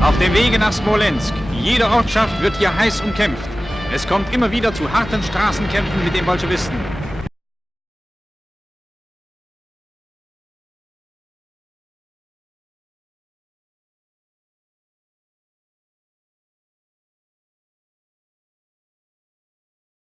Auf dem Wege nach Smolensk. Jede Ortschaft wird hier heiß umkämpft. Es kommt immer wieder zu harten Straßenkämpfen mit den Bolschewisten.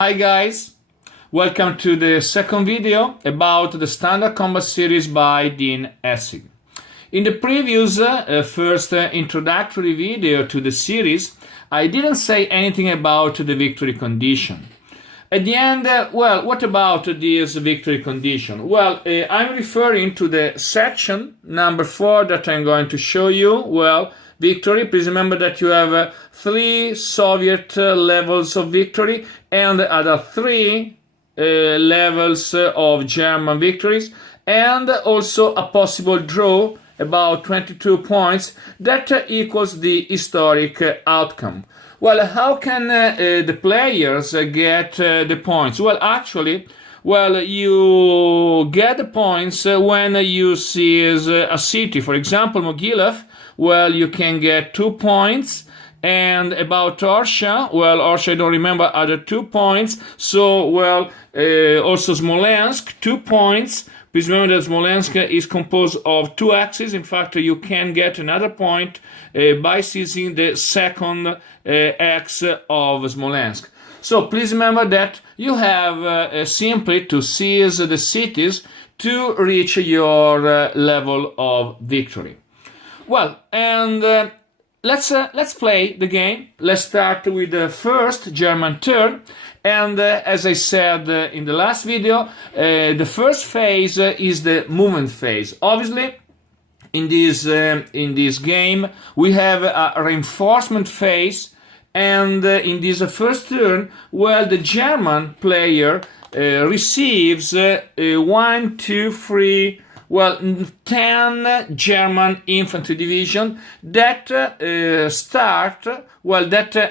Hi guys, welcome to the second video about the Standard Combat series by Dean Essig. In the previous first introductory video to the series, I didn't say anything about the victory condition. At the end, well, what about this victory condition? Well, I'm referring to the section number 4 that I'm going to show you. Well, victory. Please remember that you have 3 Soviet levels of victory and the other 3 levels of German victories, and also a possible draw, about 22 points, that equals the historic outcome. Well, how can the players get the points? Well, actually, you get the points when you seize a city. For example, Mogilev, well, you can get 2 points. And about Orsha, well, Orsha I don't remember, other 2 points. So, well, also Smolensk, 2 points. Please remember that Smolensk is composed of 2 axes. In fact, you can get another point by seizing the second axe of Smolensk. So please remember that you have simply to seize the cities to reach your level of victory. Well, and let's play the game. Let's start with the first German turn. And as I said in the last video, the first phase is the movement phase. Obviously, in this game, we have a reinforcement phase, and in this first turn, well, the German player receives 1, 2, 3, well, 10 German infantry division that that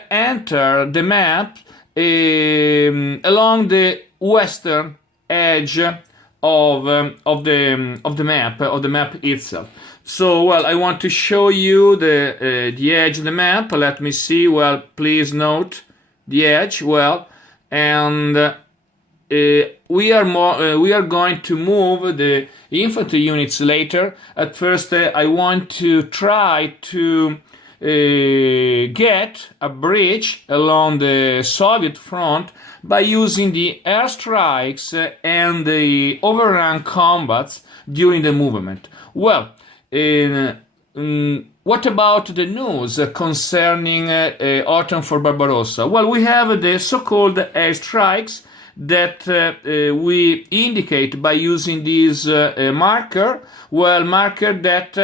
enter the map along the western edge of the map itself. So, well, I want to show you the edge of the map. Let me see. Well, please note the edge. Well, and we are going to move the infantry units later. At first, I want to try to get a bridge along the Soviet front by using the airstrikes and the overrun combats during the movement. Well, what about the news concerning Autumn for Barbarossa? Well, we have the so-called airstrikes that we indicate by using this marker. Well, marker that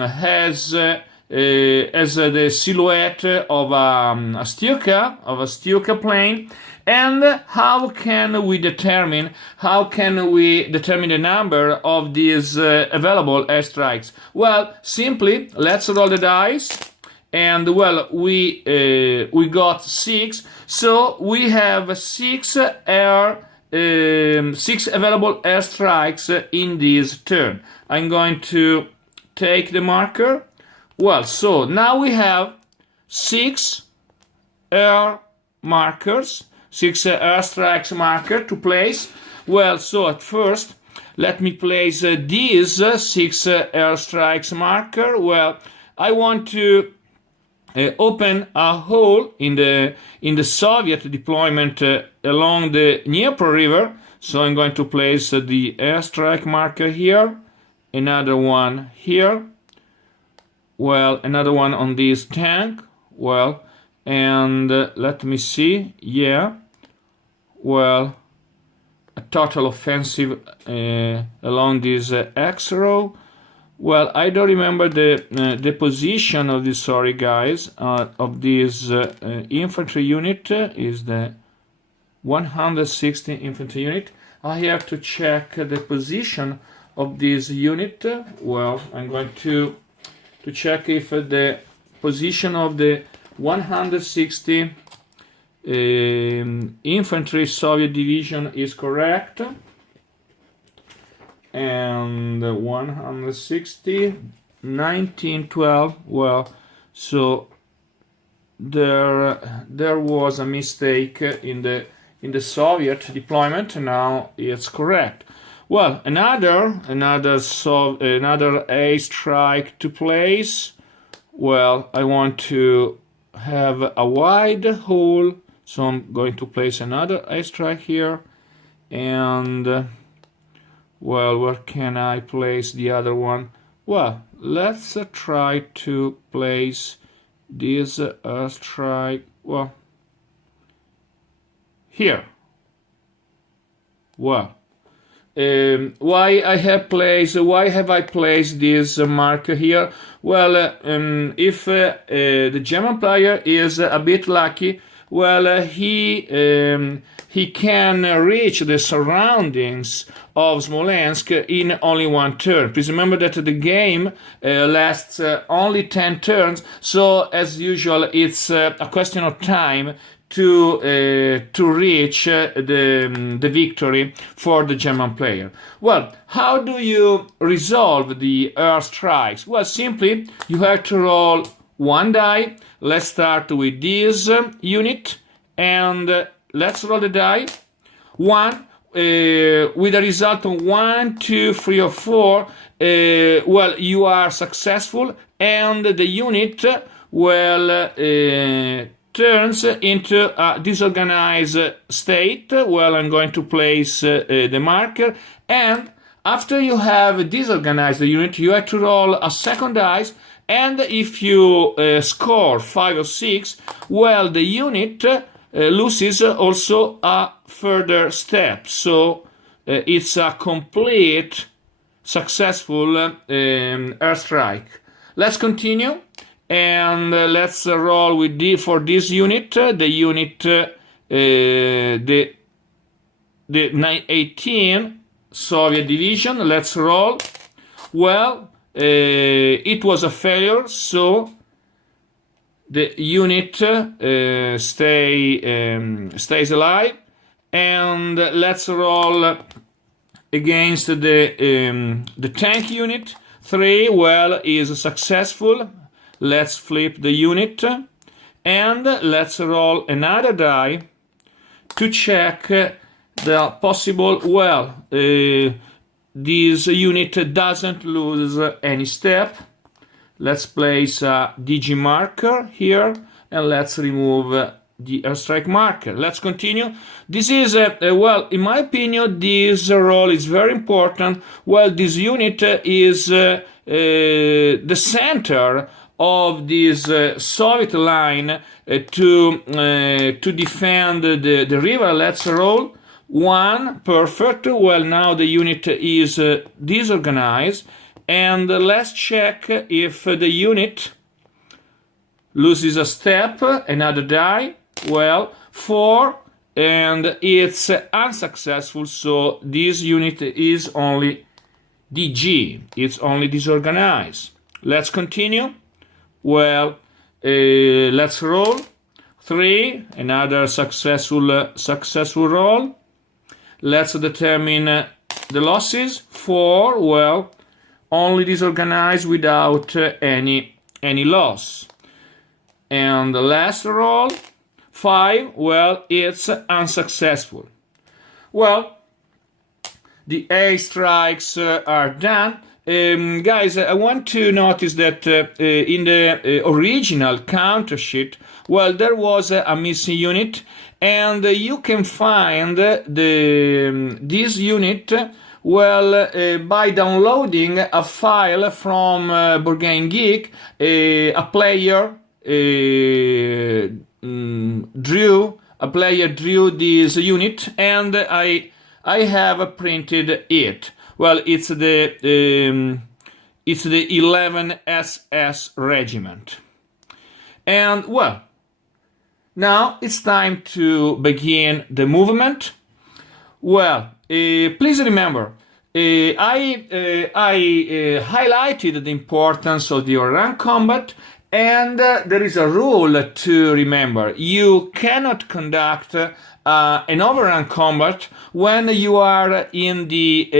has the silhouette of a Stuka plane. And how can we determine the number of these available airstrikes? Well, simply let's roll the dice, and well, we got 6, so we have 6 available airstrikes in this turn. I'm going to take the marker. Well, so now we have 6 air markers, 6 airstrikes marker to place. Well, so at first, let me place these 6 airstrikes marker. Well, I want to open a hole in the Soviet deployment along the Dnieper River. So I'm going to place the airstrike marker here, another one here, well, another one on this tank, well, and let me see, yeah, well, a total offensive along this X row. Well, I don't remember the position of this, sorry guys, of this infantry unit. Is the 160 infantry unit. I have to check the position of this unit. Well, I'm going to to check if the position of the 160 infantry Soviet division is correct. And 160, 1912, well, so there was a mistake in the Soviet deployment. Now it's correct. Well, another airstrike to place. Well, I want to have a wide hole, so I'm going to place another airstrike here. And well, where can I place the other one? Well, let's try to place this airstrike, well, here. Well, why have I placed this marker here? Well, if the German player is a bit lucky, well, he can reach the surroundings of Smolensk in only one turn. Please remember that the game lasts only 10 turns, so as usual it's a question of time to reach the victory for the German player. Well, how do you resolve the airstrikes? Well, simply you have to roll one die. Let's start with this unit, and let's roll the die. One, with a result of 1, 2, 3, or 4, well, you are successful, and the unit, well, turns into a disorganized state. Well, I'm going to place the marker, and after you have disorganized the unit, you have to roll a second dice, and if you score 5 or 6, well, the unit loses also a further step. So it's a complete successful airstrike. Let's continue, and let's roll with for this unit, the unit the 18 Soviet division. Let's roll. Well, it was a failure, so the unit stays alive, and let's roll against the tank unit. 3, well, is successful. Let's flip the unit, and let's roll another die to check the possible, well, this unit doesn't lose any step. Let's place a DG marker here, and let's remove the airstrike marker. Let's continue. This is, well, in my opinion, this roll is very important. Well, this unit is the center of this Soviet line to defend the river. Let's roll. 1, perfect. Well, now the unit is disorganized, and let's check if the unit loses a step. Another die. Well, 4, and it's unsuccessful, so this unit is only DG. It's only disorganized. Let's continue. Well, let's roll. 3, another successful roll. Let's determine the losses. 4, well, only disorganized without any loss. And the last roll, 5, well, it's unsuccessful. Well, the airstrikes are done. Guys, I want to notice that in the original counter sheet, well, there was a missing unit, and you can find this unit, well, by downloading a file from Board Geek. A player drew this unit, and I have printed it. Well, it's the 11 SS regiment. And well, now it's time to begin the movement. Well, please remember, I highlighted the importance of the overrun combat, and there is a rule to remember. You cannot conduct an overrun combat when you are in the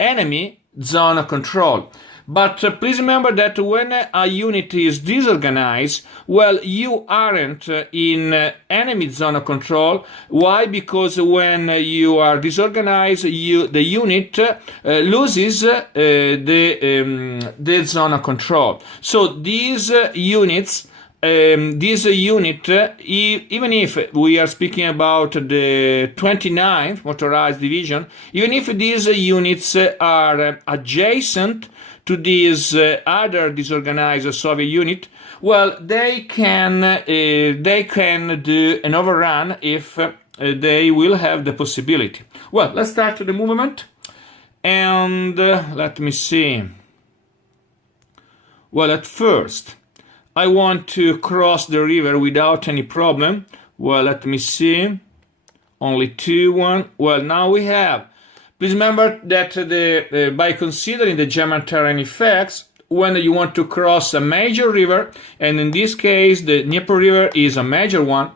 enemy zone of control. But please remember that when a unit is disorganized, well, you aren't in enemy zone of control. Why? Because when you are disorganized, the unit loses the zone of control. So these units, this unit, even if we are speaking about the 29th Motorized Division, even if these units are adjacent to this other disorganized Soviet unit, well, they can do an overrun if they will have the possibility. Well, let's start the movement, and let me see. Well, at first, I want to cross the river without any problem. Well, let me see. Only 2-1. Well, now we have. Please remember that by considering the German terrain effects, when you want to cross a major river, and in this case the Dnieper River is a major one,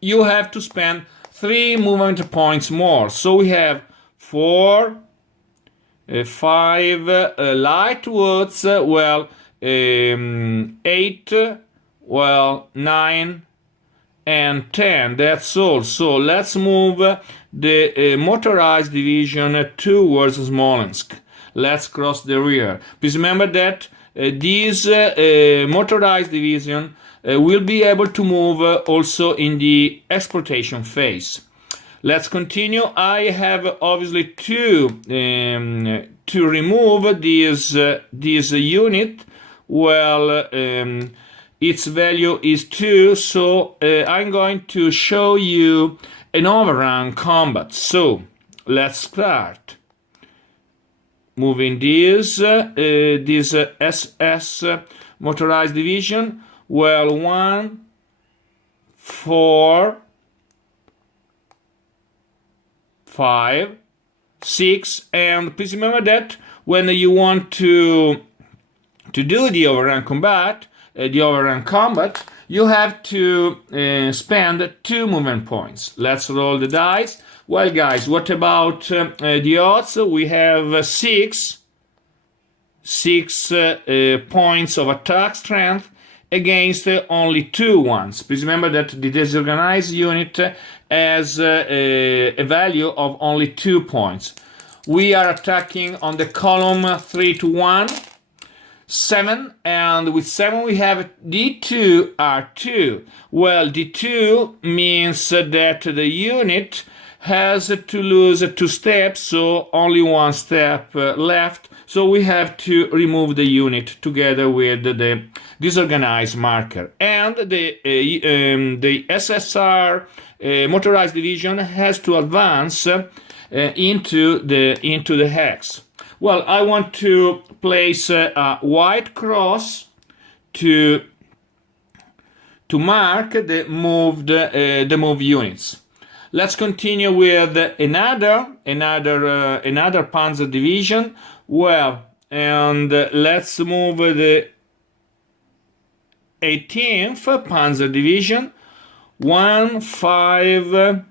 you have to spend 3 movement points more. So we have 4, 5 light woods, 8, 9, and 10. That's all. So let's move the motorized division towards Smolensk. Let's cross the river. Please remember that this motorized division will be able to move also in the exploitation phase. Let's continue. I have obviously to remove this unit. Well, its value is 2, so I'm going to show you an overrun combat. So let's start moving this SS motorized division. Well, 1, 4, 5, 6, and please remember that when you want to do the overrun combat, you have to spend 2 movement points. Let's roll the dice. Well, guys, what about the odds? We have 6 points of attack strength against only 2 ones. Please remember that the disorganized unit has a value of only 2 points. We are attacking on the column 3-1. 7, and with 7 we have D2 R2. Well, D2 means that the unit has to lose 2 steps, so only 1 step left. So we have to remove the unit together with the disorganized marker. And the SSR motorized division has to advance into the hex. Well, I want to place a white cross to mark the moved units. Let's continue with another Panzer division. Well, and let's move the 18th Panzer division. 1, 5,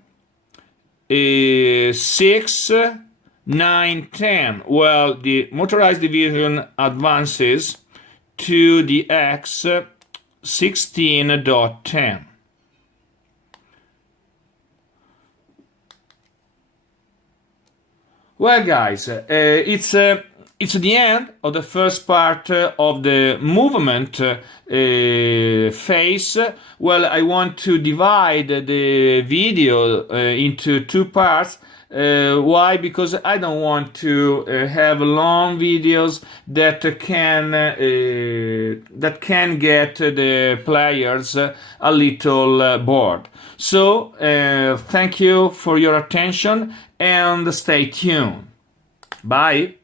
6, 9, 10. Well, the motorized division advances to the X 16.10. Well, guys, it's the end of the first part of the movement phase. Well, I want to divide the video into 2 parts. Why? Because I don't want to have long videos that can get the players a little bored. So thank you for your attention and stay tuned. Bye.